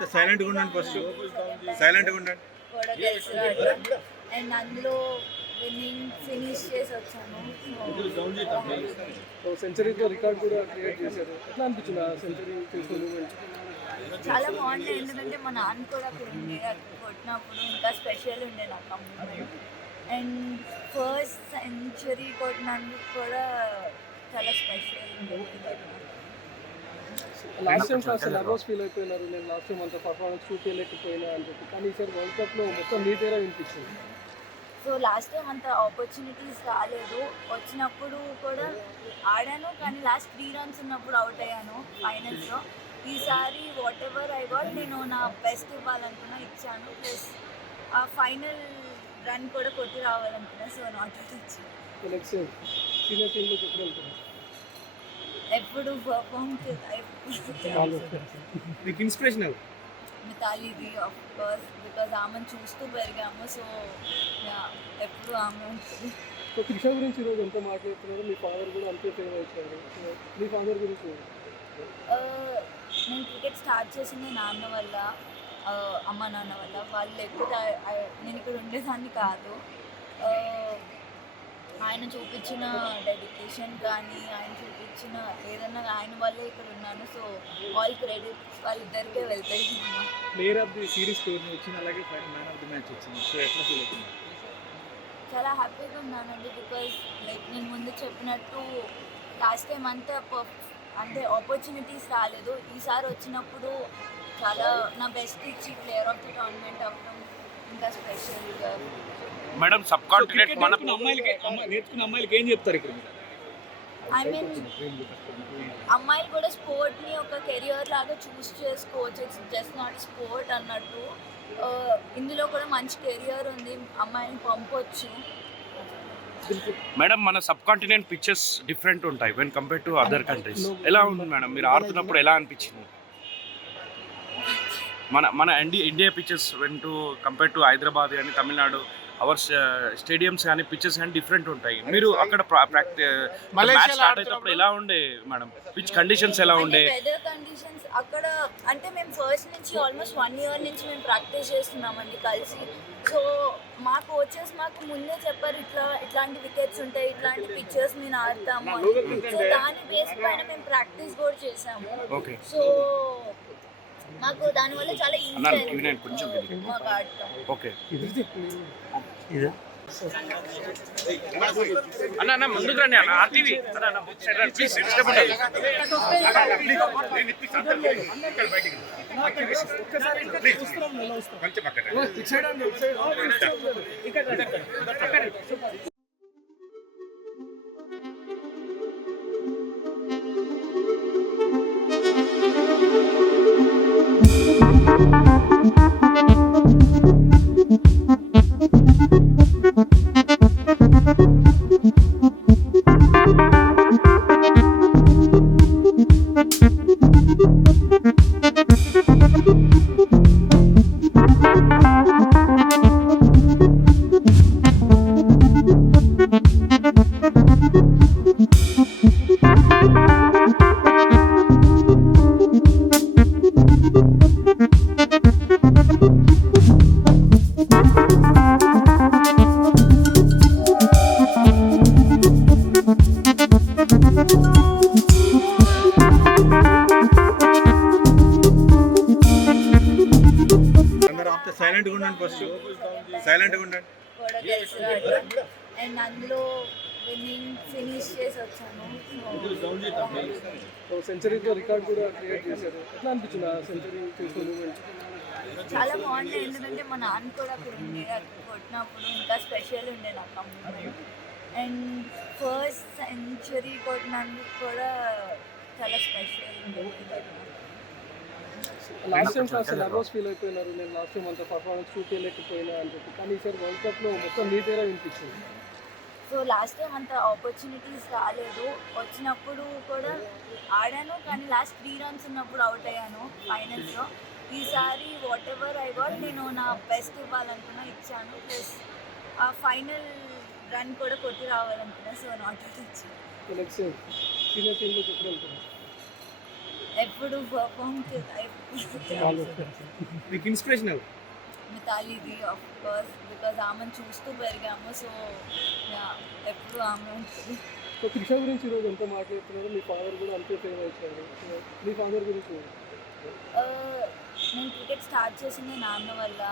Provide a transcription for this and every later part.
ఆపితే సైలెంట్గా ఉండండి, ఫస్ట్ సైలెంట్గా ఉండండి. కూడా గెలిచాడు అండ్ అందులో విన్నింగ్ ఫినిష్ చేసి వచ్చాను. సో సెంచరీతో రికార్డ్ కూడా క్రియేట్ చేశారు. ఎట్లా అనిపించింది ఆ సెంచరీ చేసిన మూమెంట్? చాలా బాగుండే, ఎందుకంటే మా నాన్న కూడా అక్కడ ఉండే, అక్కడ కొట్టినప్పుడు ఇంకా స్పెషల్ ఉండే నాకు ఆ మూమెంట్. అండ్ ఫస్ట్ సెంచరీ కొట్టినందుకు కూడా చాలా స్పెషల్ ఉండే. లాస్ట్ టైం అసలు నర్వస్ ఫీల్ అయిపోయినారు, నేను లాస్ట్ టైం అంత పర్ఫార్మెన్స్ చూపించలేకపోయినా అని చెప్పి, కానీ ఈసారి వరల్డ్ కప్లో మొత్తం నీ పేరే వినిపించింది. సో లాస్ట్ టైం అంత ఆపర్చునిటీస్ రాలేదు, వచ్చినప్పుడు కూడా ఆడాను కానీ లాస్ట్ 3 runs ఉన్నప్పుడు అవుట్ అయ్యాను ఫైనల్స్లో. ఈసారి వాట్ ఎవర్ ఐ గాట్ నేను నా బెస్ట్ ఇవ్వాలనుకున్నా, ఇచ్చాను. ప్లస్ ఆ ఫైనల్ రన్ కూడా కొట్టి రావాలనుకున్నా, సో నాట్ అవుట్ ఇచ్చాను. నెక్స్ట్ సీనియర్ టీంలోకి ఎప్పుడు వెళ్తున్నారు? ఎప్పుడు పర్ఫామ్ మీకు ఇన్స్పిరేషన్ ఎవరు? మితాలీది ఆఫ్ కోర్స్, బికాజ్ ఆమెను చూస్తూ పెరిగాము. సో ఎప్పుడు ఆమె ఉంటుంది. సో త్రిష గురించి ఈరోజు ఎంత మాట్లాడుతున్నారు, మీ ఫాదర్ కూడా అంతే ఫేమ్ అవుతారు. మీ ఫాదర్ గురించి నేను క్రికెట్ స్టార్ట్ చేసింది నాన్న వల్ల, అమ్మ నాన్న వల్ల. వాళ్ళు లేకపోతే నేను ఇక్కడ ఉండేదాన్ని కాదు. ఆయన చూపించిన డెడికేషన్ కానీ, ఆయన చూపించిన ఏదన్నా ఆయన వల్లే ఇక్కడ ఉన్నాను. సో ఆల్ క్రెడిట్స్ వాళ్ళిద్దరికే వెళ్తాయి. ప్లేయర్ ఆఫ్ ది సిరీస్ వచ్చింది, అలాగే మ్యాన్ ఆఫ్ ది మ్యాచ్ వచ్చింది. సో ఎట్లా ఫీల్ అవుతుంది? చాలా హ్యాపీగా ఉన్నానండి, బికాజ్ లైక్ నేను ముందు చెప్పినట్టు లాస్ట్ టైం అంటే ఆపర్చునిటీస్ రాలేదు. ఈసారి వచ్చినప్పుడు చాలా నా బెస్ట్ ఇచ్చి ప్లేయర్ ఆఫ్ ది టోర్నమెంట్ అవ్వడం ఇంకా స్పెషల్గా. మేడం సబ్ కాంటినెంట్ మన నేర్చుకున్న అమ్మాయిలకి ఏం చెప్తారు ఇక్కడ? ఐ మీన్ అమ్మాయిలు కూడా స్పోర్ట్ని ఒక కెరియర్ లాగా చూస్ చేసుకోవచ్చు, ఇట్స్ జస్ట్ నాట్ స్పోర్ట్ అన్నట్టు. ఇందులో కూడా మంచి కెరియర్ ఉంది, అమ్మాయిని పంపొచ్చు. మేడం మన సబ్ కాంటినెంట్ పిచెస్ డిఫరెంట్ ఉంటాయి when compare to other countries. ఎలా ఉంది మేడం, మీరు ఆడుతున్నప్పుడు ఎలా అనిపించింది? మన India pitches when to compare to Hyderabad కానీ తమిళనాడు, అవర్ స్టేడియంస్ కానీ పిచెస్ కానీ డిఫరెంట్ ఉంటాయి. మీరు అక్కడ మ్యాచ్ స్టార్ట్ అయినప్పుడు ఎలా ఉండే మేడం, పిచ్ కండిషన్స్ ఎలా ఉండే? వెదర్ కండిషన్స్ అక్కడ అంటే మేము ఫస్ట్ నుంచి ఆల్మోస్ట్ 1 year నుంచి మేము ప్రాక్టీస్ చేస్తున్నామండి కలిసి. సో మా కోచెస్ మాకు ముందే చెప్పారు, ఇట్లాంటి వికెట్స్ ఉంటాయి, ఇట్లాంటి పిక్చర్స్ మేము ఆడతాము అని. సో దాని బేస్ పైన మేము ప్రాక్టీస్ కూడా చేసాము. సో మాకు దానివల్ల చాలా ఈజీ అయింది మాకు ఆడటం. ఓకే అన్న ముందుకు రండి అన్న, ఆర్టీవీ ప్లీజ్ సైలెంట్గా ఉండండి, ఫస్ట్ సైలెంట్గా ఉండండి. కూడా గెలిచాడు అండ్ అందులో విన్నింగ్ ఫినిష్ చేసి వచ్చాను. సో సెంచరీతో రికార్డ్ కూడా క్రియేట్ చేశారు. ఎట్లా అనిపించింది ఆ సెంచరీ చేసిన మూమెంట్? చాలా బాగుండే, ఎందుకంటే మా నాన్న కూడా అక్కడ ఉండే, అక్కడ కొట్టినప్పుడు ఇంకా స్పెషల్ ఉండే నాకు ఆ మూమెంట్. అండ్ ఫస్ట్ సెంచరీ కొట్టినందుకు కూడా చాలా స్పెషల్ ఉండే. లాస్ట్ టైం అసలు నర్వస్ ఫీల్ అయిపోయినారు, నేను లాస్ట్ టైం అంత పర్ఫార్మెన్స్ చూపించలేకపోయినా అని చెప్పి, కానీ ఈసారి వరల్డ్ కప్లో మొత్తం నీ పేరే వినిపించింది. సో లాస్ట్ టైం అంత ఆపర్చునిటీస్ రాలేదు, వచ్చినప్పుడు కూడా ఆడాను కానీ లాస్ట్ 3 runs ఉన్నప్పుడు అవుట్ అయ్యాను ఫైనల్స్లో. ఈసారి వాట్ ఎవర్ ఐ గాట్ నేను నా బెస్ట్ ఇవ్వాలనుకున్నా, ఇచ్చాను. ప్లస్ ఆ ఫైనల్ రన్ కూడా కొట్టి రావాలనుకున్నా, సో నాట్ అవుట్ ఇచ్చాను. నెక్స్ట్ సీనియర్ టీంలోకి ఎప్పుడు వెళ్తున్నారు? ఎప్పుడు పర్ఫామ్ మీకు ఇన్స్పిరేషన్ ఎవరు? మితాలీది ఆఫ్ కోర్స్ బికాజ్ ఆమెను చూస్తూ పెరిగాము. సో ఎప్పుడు ఆమె ఉంటుంది. సో త్రిష గురించి ఈరోజు ఎంత మాట్లాడుతున్నారు, మీ ఫాదర్ కూడా అంతే ఫేమ్ వచ్చారు. సో మీ ఫాదర్ గురించి నేను క్రికెట్ స్టార్ట్ చేసింది నాన్న వల్ల,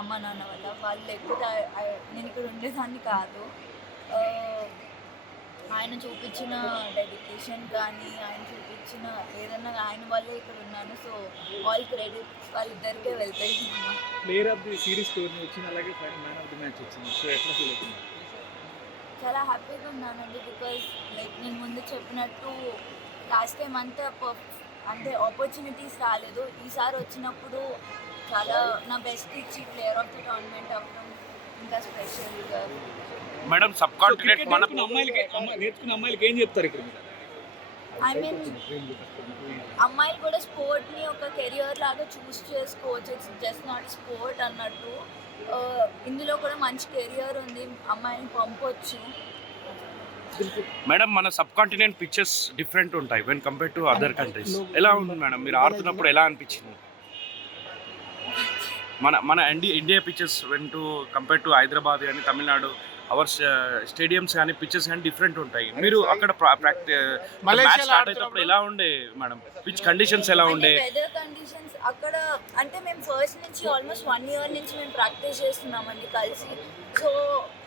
అమ్మ నాన్న వల్ల. వాళ్ళు లేకపోతే నేను ఇక్కడ ఉండేదాన్ని కాదు. ఆయన చూపించిన డెడికేషన్ కానీ, ఆయన చూపించిన ఏదన్నా ఆయన వల్లే ఇక్కడ ఉన్నాను. సో ఆల్ క్రెడిట్స్ వాళ్ళిద్దరికే వెళ్తాయి. Player of the series tourney వచ్చింది, అలాగే final man of the match వచ్చింది. సో ఎట్లా ఫీల్ అవుతుంది? చాలా హ్యాపీగా ఉన్నానండి. బికాజ్ లైక్ నేను ముందు చెప్పినట్టు లాస్ట్ టైం అంతా అంటే ఆపర్చునిటీస్ రాలేదు. ఈసారి వచ్చినప్పుడు చాలా నా బెస్ట్ ఇచ్చి ప్లేయర్ ఆఫ్ ది టోర్నమెంట్ అవ్వడం ఇంకా స్పెషల్గా. మేడం సబ్ కాంటినెంట్ మన నేర్చుకున్న అమ్మాయిలకి ఏం చెప్తారు ఇక్కడ మీరు? ఐ మీన్ అమ్మాయిలు కూడా స్పోర్ట్ని ఒక కెరియర్ లాగా చూస్ చేసుకోవచ్చు. ఇట్స్ జస్ట్ నాట్ స్పోర్ట్ అన్నట్టు. ఇందులో కూడా మంచి కెరియర్ ఉంది, అమ్మాయిని పంపొచ్చు. మేడం మన సబ్ కాంటినెంట్ పిక్చర్స్ డిఫరెంట్ ఉంటాయి when compare to other countries. ఎలా ఉంది మేడం మీరు ఆడుతున్నప్పుడు ఎలా అనిపించింది? మన India pictures when to compare to Hyderabad కానీ తమిళనాడు అవర్ స్టేడియంస్ కానీ పిక్చర్స్ కానీ డిఫరెంట్ ఉంటాయి. మీరు అక్కడ మ్యాచ్ స్టార్ట్ అయినప్పుడు ఎలా ఉండే మేడం? పిచ్ కండిషన్స్ ఎలా ఉండే? వెదర్ కండిషన్స్ అక్కడ అంటే మేము ఫస్ట్ నుంచి ఆల్మోస్ట్ 1 year నుంచి మేము ప్రాక్టీస్ చేస్తున్నామండి కలిసి. సో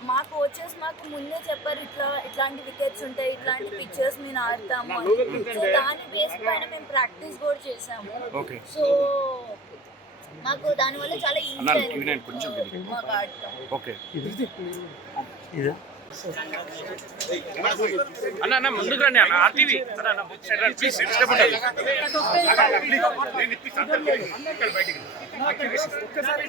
మా కోచెస్ మాకు ముందే చెప్పారు ఇట్లాంటి వికెట్స్ ఉంటాయి, ఇట్లాంటి పిక్చర్స్ మేము ఆడతాము అని. సో దాని బేస్ పైన మేము ప్రాక్టీస్ కూడా చేసాము. ఓకే. సో మాకు దానివల్ల చాలా ఈజీ అయింది కొంచెం మాకు ఆడటం. ఓకే. అన్న ముందుకు రండి అన్న. ఆర్టీవీ ఒక్కసారి